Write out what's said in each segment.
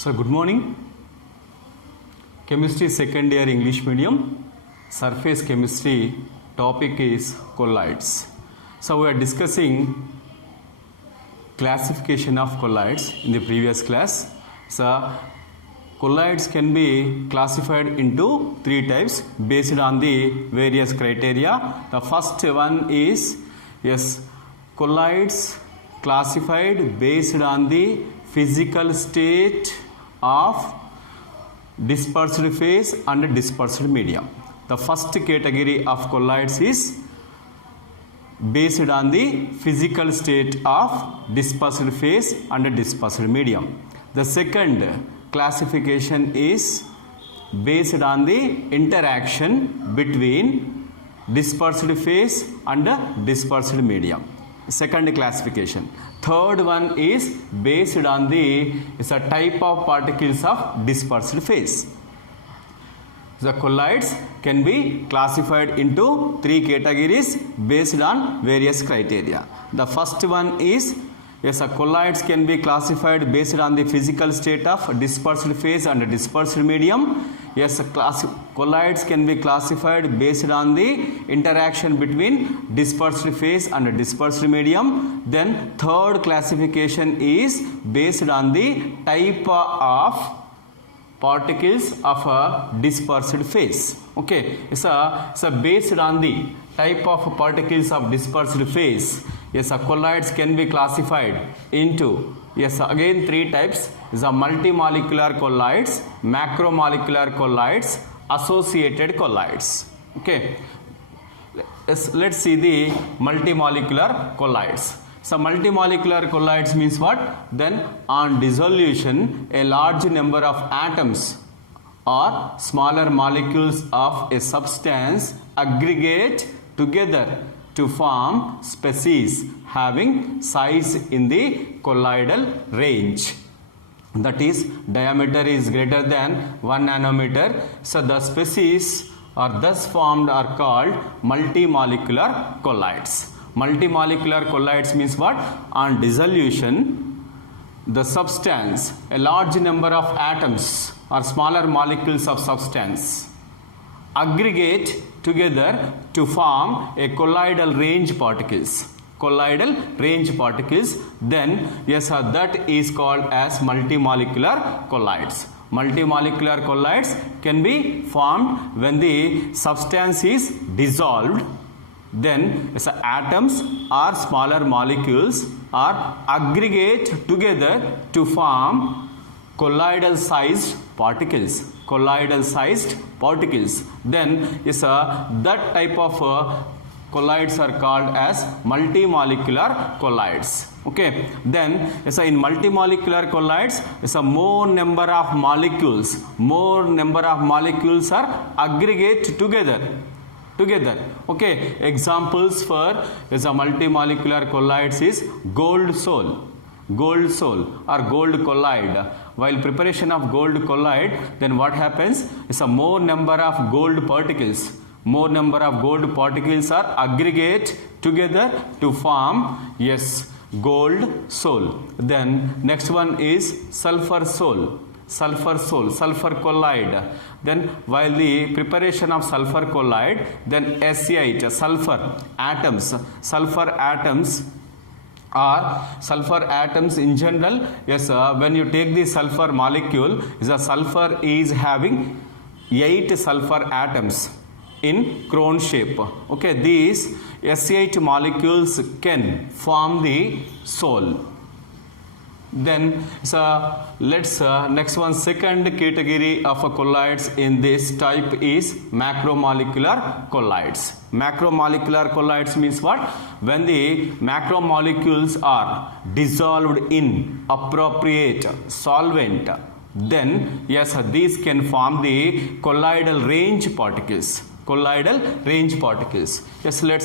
So good morning. Chemistry second year English medium. Surface chemistry topic is colloids. So we are discussing classification of colloids in the previous class. So colloids can be classified into three types based on the various criteria. The first one is colloids classified based on the physical state of dispersed phase and dispersed medium. The first category of colloids is based on the physical state of dispersed phase and dispersed medium. The second classification is based on the interaction between dispersed phase and dispersed medium. Second classification. Third one is based on the type of particles of dispersed phase. The colloids can be classified into three categories based on various criteria. The first one is colloids can be classified based on the physical state of dispersed phase and dispersed medium. Colloids can be classified based on the interaction between dispersed phase and dispersed medium. Then third classification is based on the type of particles of a dispersed phase. Okay, so based on the type of particles of dispersed phase, colloids can be classified into again three types. The multimolecular colloids, macromolecular colloids, associated colloids. Okay, let's see the multimolecular colloids. So multimolecular colloids means what? Then on dissolution, a large number of atoms or smaller molecules of a substance aggregate together to form species having size in the colloidal range. That is, diameter is greater than 1 nanometer. So the species are thus formed are called multimolecular colloids. Multimolecular colloids means what? On dissolution, the substance, a large number of atoms or smaller molecules of substance aggregate together to form a colloidal range particles. Colloidal range particles, then that is called as multimolecular colloids. Multimolecular colloids can be formed when the substance is dissolved. Then atoms or smaller molecules are aggregate together to form colloidal sized particles. Colloidal sized particles. Then that type of colloids are called as multimolecular colloids. Okay, then in multimolecular colloids more number of molecules are aggregate together. Okay, examples for multimolecular colloids is gold sol or gold colloid. While preparation of gold colloid, then what happens is more number of gold particles are aggregate together to form gold sol. Then next one is sulfur colloid. Then while the preparation of sulfur colloid, then SiO2 sulfur atoms in general, when you take the sulfur molecule, the sulfur is having 8 sulfur atoms in crown shape. Okay, these SiO2 molecules can form the sol. Then let's next one, second category of colloids in this type is macromolecular colloids. Macromolecular colloids means what? When the macromolecules are dissolved in appropriate solvent, then these can form the colloidal range particles. Let's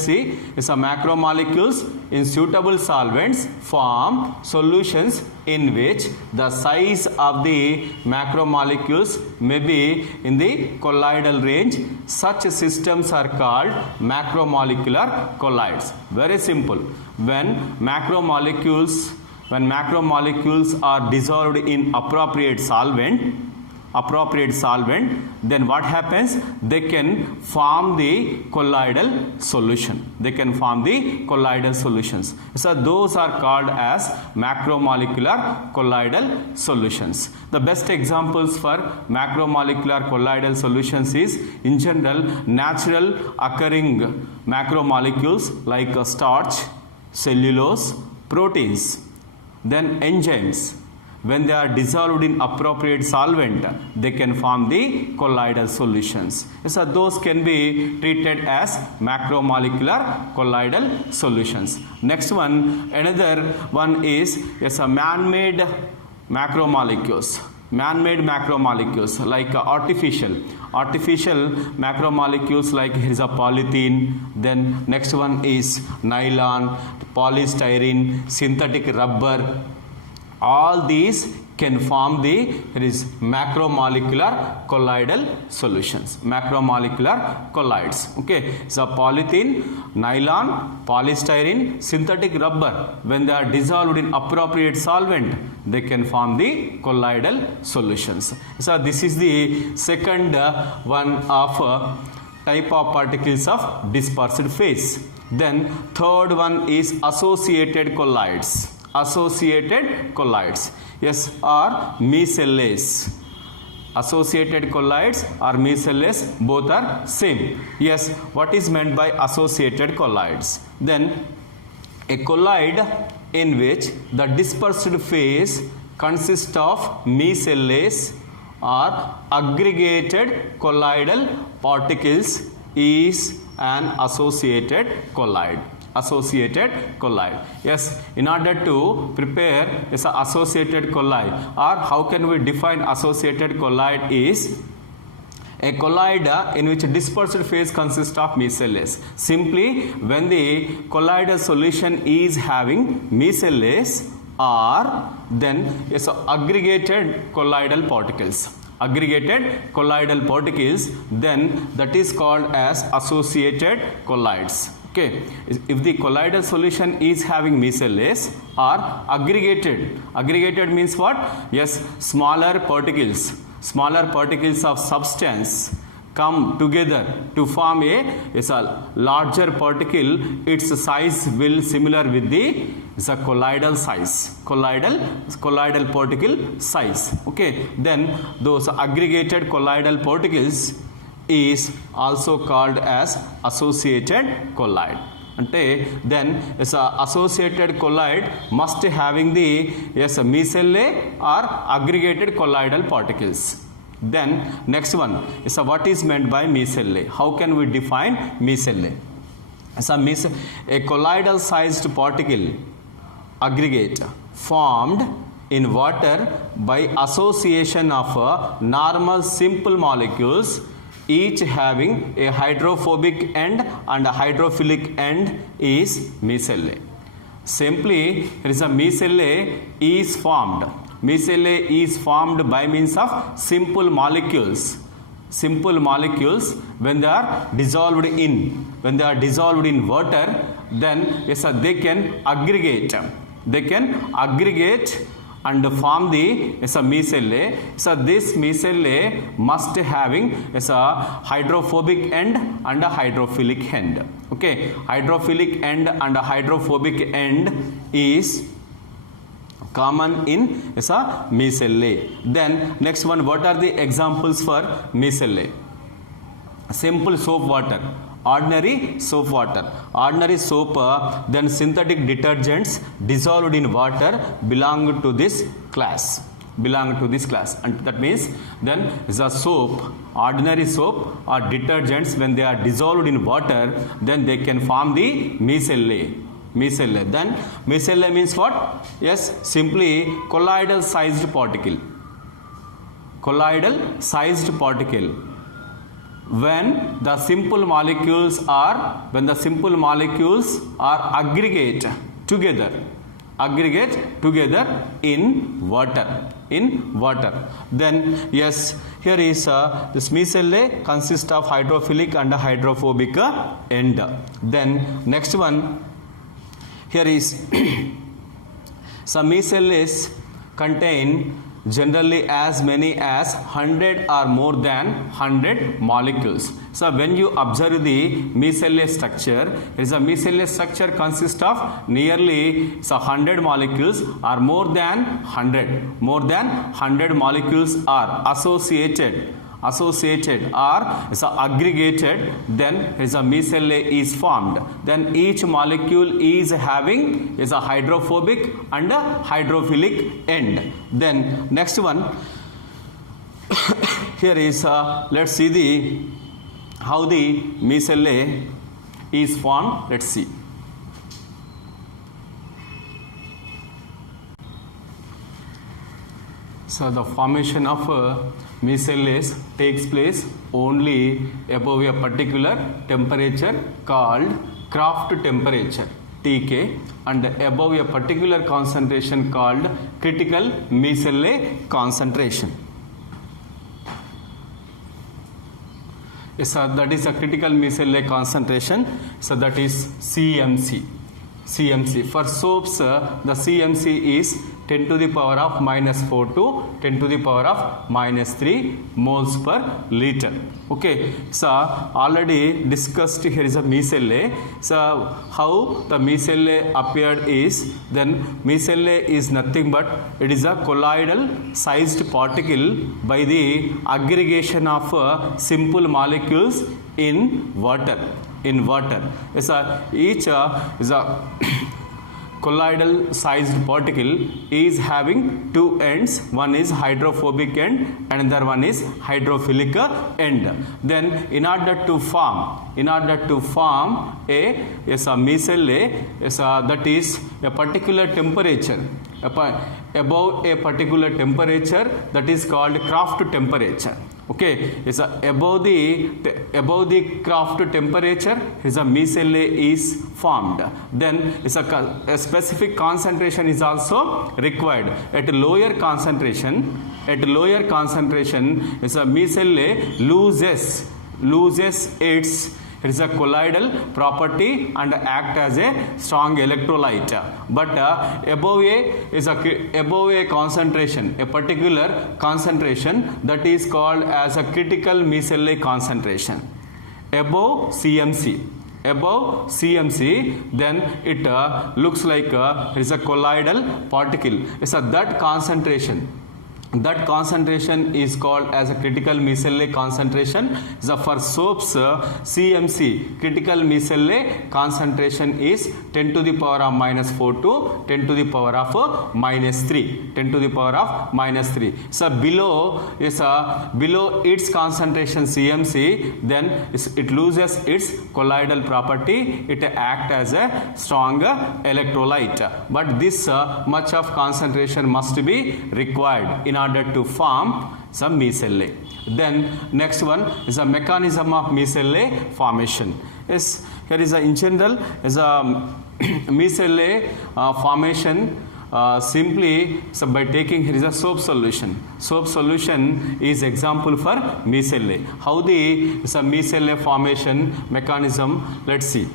see. Macromolecules in suitable solvents form solutions in which the size of the macromolecules may be in the colloidal range. Such systems are called macromolecular colloids. Very simple. When macromolecules when macromolecules are dissolved in appropriate solvent, then what happens? They can form the colloidal solution. They can form the colloidal solutions. So those are called as macromolecular colloidal solutions. The best examples for macromolecular colloidal solutions is, in general, natural occurring macromolecules like starch, cellulose, proteins, then enzymes. When they are dissolved in appropriate solvent, they can form the colloidal solutions. So those can be treated as macromolecular colloidal solutions. Next one, another one is man-made macromolecules. Man-made macromolecules like artificial macromolecules, like here is a polythene, then next one is nylon, polystyrene, synthetic rubber. All these can form the macromolecular colloidal solutions, macromolecular colloids. Okay, so polythene, nylon, polystyrene, synthetic rubber, when they are dissolved in appropriate solvent, they can form the colloidal solutions. So this is the second one of type of particles of dispersed phase. Then third one is associated colloids. Associated colloids, yes, or miscellaneous. Associated colloids or miscellaneous, both are same. Yes, what is meant by associated colloids? Then a colloid in which the dispersed phase consists of miscellaneous or aggregated colloidal particles is an associated colloid. Associated colloid. Yes, in order to prepare this associated colloid, or how can we define associated colloid, is a colloid in which dispersed phase consists of miscellaneous. Simply, when the colloidal solution is having miscellaneous or then aggregated colloidal particles. Aggregated colloidal particles, then that is called as associated colloids. Okay, if the colloidal solution is having miscellaneous or aggregated means what? Yes, smaller particles of substance come together to form a larger particle. Its size will similar with the colloidal size, colloidal particle size. Okay, then those aggregated colloidal particles is also called as associated colloid. Ante then associated colloid must having the miscellaneous or aggregated colloidal particles. Then next one is what is meant by miscellaneous. How can we define miscellaneous? A colloidal sized particle aggregate formed in water by association of normal simple molecules, each having a hydrophobic end and a hydrophilic end, is miscellaneous. Simply, there is a miscellaneous is formed. Miscellaneous is formed by means of simple molecules. Simple molecules, when they are dissolved in water, then they can aggregate. They can aggregate and form the miscellaneous. So this miscellaneous must having a hydrophobic end and a hydrophilic end. Okay, hydrophilic end and a hydrophobic end is common in miscellaneous. Then next one, what are the examples for miscellaneous? Simple soap water, ordinary soap water, then synthetic detergents dissolved in water belong to this class, and that means then the soap, ordinary soap or detergents, when they are dissolved in water, then they can form the miscellaneous. Then miscellaneous means what? Yes, simply colloidal sized particle. When the simple molecules are aggregate together in water. Then yes, here is this miscellaneous consists of hydrophilic and hydrophobic end. Then next one, here is Some micelles contain generally as many as 100 or more than 100 molecules. So when you observe the micellar structure, a micellar structure consists of nearly 100 molecules or more than 100. More than 100 molecules are associated or is aggregated, then is a micellar is formed. Then each molecule is having is a hydrophobic and a hydrophilic end. Then next one here is let's see the how the micellar is formed. Let's see. So the formation of micelles takes place only above a particular temperature called Kraft temperature Tk and above a particular concentration called critical micellar concentration. Yes, that is a critical micellar concentration. So that is CMC. For soaps, the CMC is 10 to the power of minus 4 to 10 to the power of minus 3 moles per liter. Okay, so already discussed here is a micellar. So how the micellar appeared is, then micellar is nothing but it is a colloidal sized particle by the aggregation of simple molecules in water. Yes, each is a colloidal sized particle is having two ends. One is hydrophobic end and another one is hydrophilic end. Then in order to form a micellar, that is a particular temperature above a particular temperature, that is called Kraft temperature. Okay, is above the Kraft temperature is a micellar is formed. Then is a specific concentration is also required. At lower concentration is a micellar loses its colloidal property and act as a strong electrolyte. But above a concentration, a particular concentration, that is called as a critical micellar concentration. Above CMC, then it looks like there is a colloidal particle. So that concentration is called as a critical micellar concentration. So for soaps, CMC, critical micellar concentration is 10 to the power of minus 4 to 10 to the power of minus 3. 10 to the power of minus 3. So below its concentration CMC, then it loses its colloidal property. It acts as a strong electrolyte. But this much of concentration must be required in order to form some micellar. Then next one is a mechanism of micellar formation. Yes, here is in general is a micellar formation simply by taking here is a soap solution. Soap solution is example for micellar. How the micellar formation mechanism? Let's see.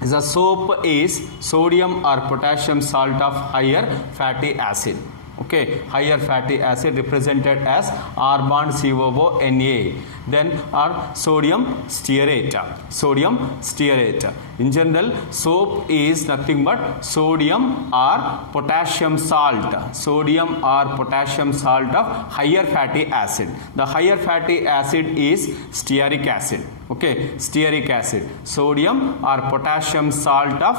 The soap is sodium or potassium salt of higher fatty acid. Okay, higher fatty acid represented as R bond COO-Na. Then are sodium stearate. In general, soap is nothing but sodium or potassium salt. Sodium or potassium salt of higher fatty acid. The higher fatty acid is stearic acid. Okay, stearic acid. Sodium or potassium salt of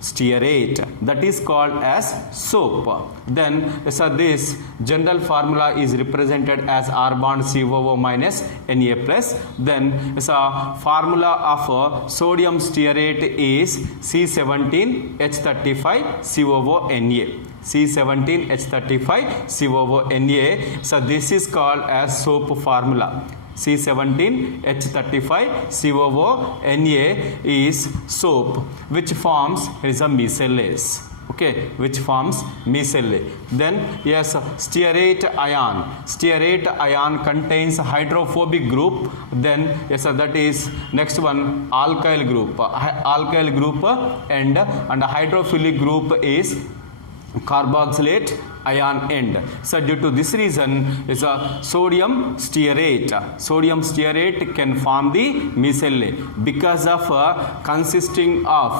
stearate, that is called as soap. Then this general formula is represented as R bond COO minus Na plus. Then formula of sodium stearate is C17H35COO-Na. C17H35COO-Na. So this is called as soap formula. C17H35COO-Na is soap which forms is a micellar. Okay, which forms micellar. Then yes, stearate ion contains hydrophobic group. Then yes, that is next one alkyl group and hydrophilic group is carboxylate ion end. So due to this reason is a sodium stearate. Sodium stearate can form the micelle because of consisting of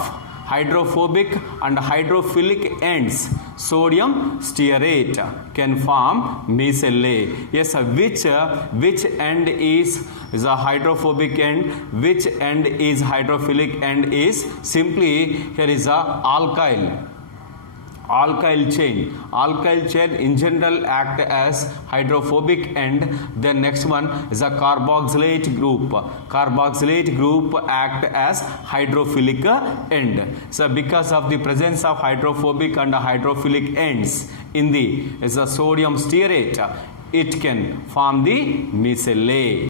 hydrophobic and hydrophilic ends. Sodium stearate can form micelle. Yes, which end is a hydrophobic end, which end is hydrophilic end is simply here is a alkyl chain. Alkyl chain in general act as hydrophobic end. Then next one is a carboxylate group. Carboxylate group act as hydrophilic end. So because of the presence of hydrophobic and hydrophilic ends in the is a sodium stearate, it can form the micelle.